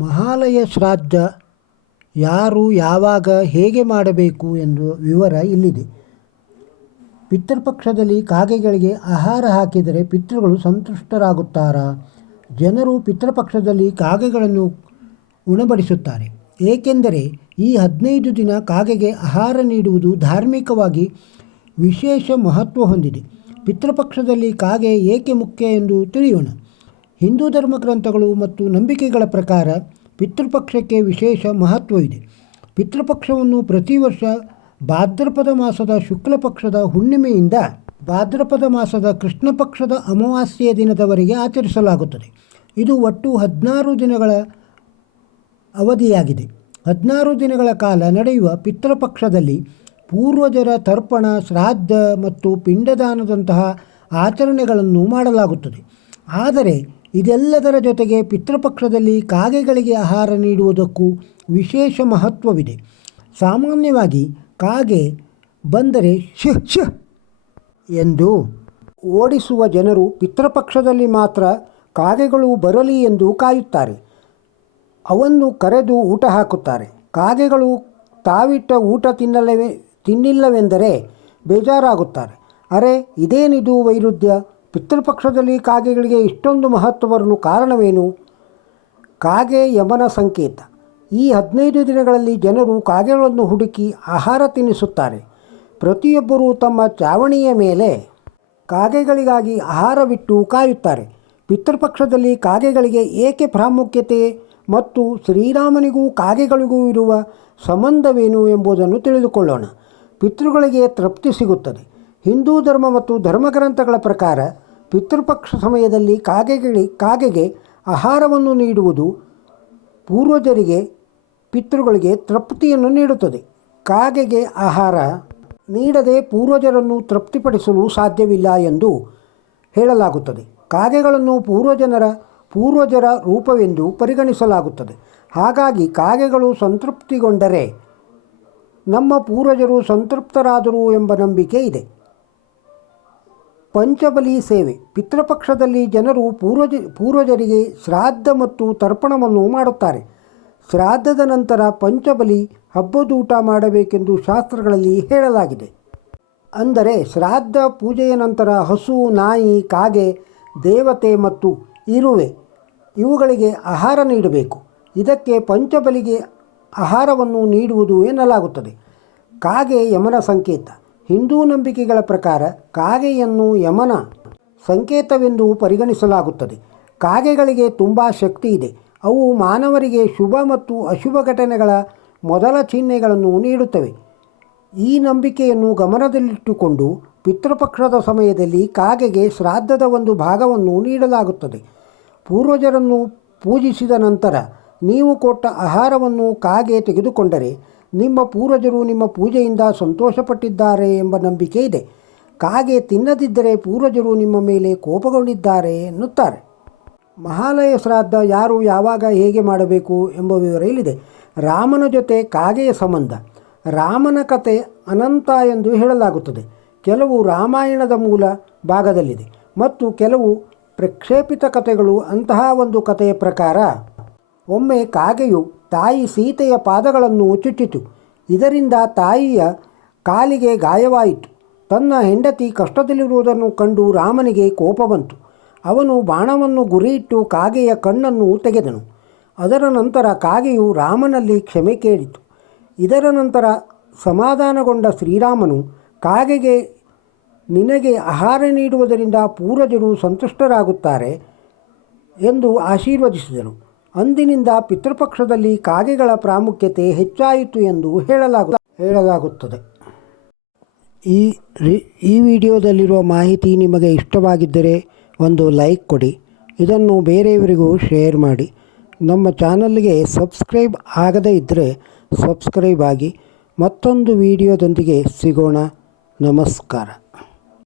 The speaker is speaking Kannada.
ಮಹಾಲಯ ಶ್ರಾದ್ದ ಯಾರು ಯಾವಾಗ ಹೇಗೆ ಮಾಡಬೇಕು ಎಂದು ವಿವರ ಇಲ್ಲಿದೆ. ಪಿತೃಪಕ್ಷದಲ್ಲಿ ಕಾಗೆಗಳಿಗೆ ಆಹಾರ ಹಾಕಿದರೆ ಪಿತೃಗಳು ಸಂತುಷ್ಟರಾಗುತ್ತಾರಾ? ಜನರು ಪಿತೃಪಕ್ಷದಲ್ಲಿ ಕಾಗೆಗಳನ್ನು ಉಣಬಡಿಸುತ್ತಾರೆ. ಏಕೆಂದರೆ ಈ 15 ದಿನ ಕಾಗೆಗೆ ಆಹಾರ ನೀಡುವುದು ಧಾರ್ಮಿಕವಾಗಿ ವಿಶೇಷ ಮಹತ್ವ ಹೊಂದಿದೆ. ಪಿತೃಪಕ್ಷದಲ್ಲಿ ಕಾಗೆ ಏಕೆ ಮುಖ್ಯ ಎಂದು ತಿಳಿಯೋಣ. ಹಿಂದೂ ಧರ್ಮ ಗ್ರಂಥಗಳು ಮತ್ತು ನಂಬಿಕೆಗಳ ಪ್ರಕಾರ ಪಿತೃಪಕ್ಷಕ್ಕೆ ವಿಶೇಷ ಮಹತ್ವವಿದೆ. ಪಿತೃಪಕ್ಷವನ್ನು ಪ್ರತಿ ವರ್ಷ ಭಾದ್ರಪದ ಮಾಸದ ಶುಕ್ಲ ಪಕ್ಷದ ಹುಣ್ಣಿಮೆಯಿಂದ ಭಾದ್ರಪದ ಮಾಸದ ಕೃಷ್ಣ ಪಕ್ಷದ ಅಮಾವಾಸ್ಯೆಯ ದಿನದವರೆಗೆ ಆಚರಿಸಲಾಗುತ್ತದೆ. ಇದು ಒಟ್ಟು 16 ದಿನಗಳ ಅವಧಿಯಾಗಿದೆ. 16 ದಿನಗಳ ಕಾಲ ನಡೆಯುವ ಪಿತೃಪಕ್ಷದಲ್ಲಿ ಪೂರ್ವಜರ ತರ್ಪಣ, ಶ್ರಾದ್ದ ಮತ್ತು ಪಿಂಡದಾನದಂತಹ ಆಚರಣೆಗಳನ್ನು ಮಾಡಲಾಗುತ್ತದೆ. ಆದರೆ ಇದೆಲ್ಲದರ ಜೊತೆಗೆ ಪಿತೃಪಕ್ಷದಲ್ಲಿ ಕಾಗೆಗಳಿಗೆ ಆಹಾರ ನೀಡುವುದಕ್ಕೂ ವಿಶೇಷ ಮಹತ್ವವಿದೆ. ಸಾಮಾನ್ಯವಾಗಿ ಕಾಗೆ ಬಂದರೆ ಶಿಹ್ ಶಿಹ್ ಎಂದು ಓಡಿಸುವ ಜನರು ಪಿತೃಪಕ್ಷದಲ್ಲಿ ಮಾತ್ರ ಕಾಗೆಗಳು ಬರಲಿ ಎಂದು ಕಾಯುತ್ತಾರೆ. ಅವನ್ನು ಕರೆದು ಊಟ ಹಾಕುತ್ತಾರೆ. ಕಾಗೆಗಳು ತಾವಿಟ್ಟ ಊಟ ತಿನ್ನಿಲ್ಲವೆಂದರೆ ಬೇಜಾರಾಗುತ್ತಾರೆ. ಅರೆ, ಇದೇನಿದು ವೈರುಧ್ಯ? ಪಿತೃಪಕ್ಷದಲ್ಲಿ ಕಾಗೆಗಳಿಗೆ ಇಷ್ಟೊಂದು ಮಹತ್ವ ಬರಲು ಕಾರಣವೇನು? ಕಾಗೆ ಯಮನ ಸಂಕೇತ. ಈ 15 ದಿನಗಳಲ್ಲಿ ಜನರು ಕಾಗೆಗಳನ್ನು ಹುಡುಕಿ ಆಹಾರ ತಿನ್ನಿಸುತ್ತಾರೆ. ಪ್ರತಿಯೊಬ್ಬರೂ ತಮ್ಮ ಚಾವಣಿಯ ಮೇಲೆ ಕಾಗೆಗಳಿಗಾಗಿ ಆಹಾರವಿಟ್ಟು ಕಾಯುತ್ತಾರೆ. ಪಿತೃಪಕ್ಷದಲ್ಲಿ ಕಾಗೆಗಳಿಗೆ ಏಕೆ ಪ್ರಾಮುಖ್ಯತೆ ಮತ್ತು ಶ್ರೀರಾಮನಿಗೂ ಕಾಗೆಗಳಿಗೂ ಇರುವ ಸಂಬಂಧವೇನು ಎಂಬುದನ್ನು ತಿಳಿದುಕೊಳ್ಳೋಣ. ಪಿತೃಗಳಿಗೆ ತೃಪ್ತಿ ಸಿಗುತ್ತದೆ. ಹಿಂದೂ ಧರ್ಮ ಮತ್ತು ಧರ್ಮಗ್ರಂಥಗಳ ಪ್ರಕಾರ ಪಿತೃಪಕ್ಷ ಸಮಯದಲ್ಲಿ ಕಾಗೆಗೆ ಆಹಾರವನ್ನು ನೀಡುವುದು ಪೂರ್ವಜರಿಗೆ ಪಿತೃಗಳಿಗೆ ತೃಪ್ತಿಯನ್ನು ನೀಡುತ್ತದೆ. ಕಾಗೆಗೆ ಆಹಾರ ನೀಡದೆ ಪೂರ್ವಜರನ್ನು ತೃಪ್ತಿಪಡಿಸಲು ಸಾಧ್ಯವಿಲ್ಲ ಎಂದು ಹೇಳಲಾಗುತ್ತದೆ. ಕಾಗೆಗಳನ್ನು ಪೂರ್ವಜರ ರೂಪವೆಂದು ಪರಿಗಣಿಸಲಾಗುತ್ತದೆ. ಹಾಗಾಗಿ ಕಾಗೆಗಳು ಸಂತೃಪ್ತಿಗೊಂಡರೆ ನಮ್ಮ ಪೂರ್ವಜರು ಸಂತೃಪ್ತರಾದರು ಎಂಬ ನಂಬಿಕೆ ಇದೆ. ಪಂಚಬಲಿ ಸೇವೆ. ಪಿತೃಪಕ್ಷದಲ್ಲಿ ಜನರು ಪೂರ್ವಜರಿಗೆ ಶ್ರಾದ್ದ ಮತ್ತು ತರ್ಪಣವನ್ನು ಮಾಡುತ್ತಾರೆ. ಶ್ರಾದ್ದದ ನಂತರ ಪಂಚಬಲಿ ಹಬ್ಬದೂಟ ಮಾಡಬೇಕೆಂದು ಶಾಸ್ತ್ರಗಳಲ್ಲಿ ಹೇಳಲಾಗಿದೆ. ಅಂದರೆ ಶ್ರಾದ್ದ ಪೂಜೆಯ ನಂತರ ಹಸು, ನಾಯಿ, ಕಾಗೆ, ದೇವತೆ ಮತ್ತು ಇರುವೆ ಇವುಗಳಿಗೆ ಆಹಾರ ನೀಡಬೇಕು. ಇದಕ್ಕೆ ಪಂಚಬಲಿಗೆ ಆಹಾರವನ್ನು ನೀಡುವುದು ಎನ್ನಲಾಗುತ್ತದೆ. ಕಾಗೆ ಯಮನ ಸಂಕೇತ. ಹಿಂದೂ ನಂಬಿಕೆಗಳ ಪ್ರಕಾರ ಕಾಗೆಯನ್ನು ಯಮನ ಸಂಕೇತವೆಂದು ಪರಿಗಣಿಸಲಾಗುತ್ತದೆ. ಕಾಗೆಗಳಿಗೆ ತುಂಬ ಶಕ್ತಿ ಇದೆ. ಅವು ಮಾನವರಿಗೆ ಶುಭ ಮತ್ತು ಅಶುಭ ಘಟನೆಗಳ ಮೊದಲ ಚಿಹ್ನೆಗಳನ್ನು ನೀಡುತ್ತವೆ. ಈ ನಂಬಿಕೆಯನ್ನು ಗಮನದಲ್ಲಿಟ್ಟುಕೊಂಡು ಪಿತೃಪಕ್ಷದ ಸಮಯದಲ್ಲಿ ಕಾಗೆಗೆ ಶ್ರಾದ್ದದ ಒಂದು ಭಾಗವನ್ನು ನೀಡಲಾಗುತ್ತದೆ. ಪೂರ್ವಜರನ್ನು ಪೂಜಿಸಿದ ನಂತರ ನೀವು ಕೊಟ್ಟ ಆಹಾರವನ್ನು ಕಾಗೆ ತೆಗೆದುಕೊಂಡರೆ ನಿಮ್ಮ ಪೂರ್ವಜರು ನಿಮ್ಮ ಪೂಜೆಯಿಂದ ಸಂತೋಷಪಟ್ಟಿದ್ದಾರೆ ಎಂಬ ನಂಬಿಕೆ ಇದೆ. ಕಾಗೆ ತಿನ್ನದಿದ್ದರೆ ಪೂರ್ವಜರು ನಿಮ್ಮ ಮೇಲೆ ಕೋಪಗೊಂಡಿದ್ದಾರೆ ಎನ್ನುತ್ತಾರೆ. ಮಹಾಲಯ ಶ್ರಾದ್ದ ಯಾರು ಯಾವಾಗ ಹೇಗೆ ಮಾಡಬೇಕು ಎಂಬ ವಿವರ ಇಲ್ಲಿದೆ. ರಾಮನ ಜೊತೆ ಕಾಗೆಯ ಸಂಬಂಧ. ರಾಮನ ಕತೆ ಅನಂತ ಎಂದು ಹೇಳಲಾಗುತ್ತದೆ. ಕೆಲವು ರಾಮಾಯಣದ ಮೂಲ ಭಾಗದಲ್ಲಿದೆ ಮತ್ತು ಕೆಲವು ಪ್ರಕ್ಷೇಪಿತ ಕಥೆಗಳು. ಅಂತಹ ಒಂದು ಕಥೆಯ ಪ್ರಕಾರ ಒಮ್ಮೆ ಕಾಗೆಯು ತಾಯಿ ಸೀತೆಯ ಪಾದಗಳನ್ನು ಚುಚ್ಚಿತು. ಇದರಿಂದ ತಾಯಿಯ ಕಾಲಿಗೆ ಗಾಯವಾಯಿತು. ತನ್ನ ಹೆಂಡತಿ ಕಷ್ಟದಲ್ಲಿರುವುದನ್ನು ಕಂಡು ರಾಮನಿಗೆ ಕೋಪ ಬಂತು. ಅವನು ಬಾಣವನ್ನು ಗುರಿಯಿಟ್ಟು ಕಾಗೆಯ ಕಣ್ಣನ್ನು ತೆಗೆದನು. ಅದರ ನಂತರ ಕಾಗೆಯು ರಾಮನಲ್ಲಿ ಕ್ಷಮೆ ಕೇಳಿತು. ಇದರ ನಂತರ ಸಮಾಧಾನಗೊಂಡ ಶ್ರೀರಾಮನು ಕಾಗೆಗೆ ನಿನಗೆ ಆಹಾರ ನೀಡುವುದರಿಂದ ಪೂರ್ವಜರು ಸಂತುಷ್ಟರಾಗುತ್ತಾರೆ ಎಂದು ಆಶೀರ್ವದಿಸಿದನು. ಅಂದಿನಿಂದ ಪಿತೃಪಕ್ಷದಲ್ಲಿ ಕಾಗೆಗಳ ಪ್ರಾಮುಖ್ಯತೆ ಹೆಚ್ಚಾಯಿತು ಎಂದು ಹೇಳಲಾಗುತ್ತದೆ. ಈ ವಿಡಿಯೋದಲ್ಲಿರುವ ಮಾಹಿತಿ ನಿಮಗೆ ಇಷ್ಟವಾಗಿದ್ದರೆ ಒಂದು ಲೈಕ್ ಕೊಡಿ. ಇದನ್ನು ಬೇರೆಯವರಿಗೂ ಶೇರ್ ಮಾಡಿ. ನಮ್ಮ ಚಾನಲ್ಗೆ ಸಬ್ಸ್ಕ್ರೈಬ್ ಆಗದೇ ಇದ್ದರೆ ಸಬ್ಸ್ಕ್ರೈಬ್ ಆಗಿ. ಮತ್ತೊಂದು ವಿಡಿಯೋದೊಂದಿಗೆ ಸಿಗೋಣ. ನಮಸ್ಕಾರ.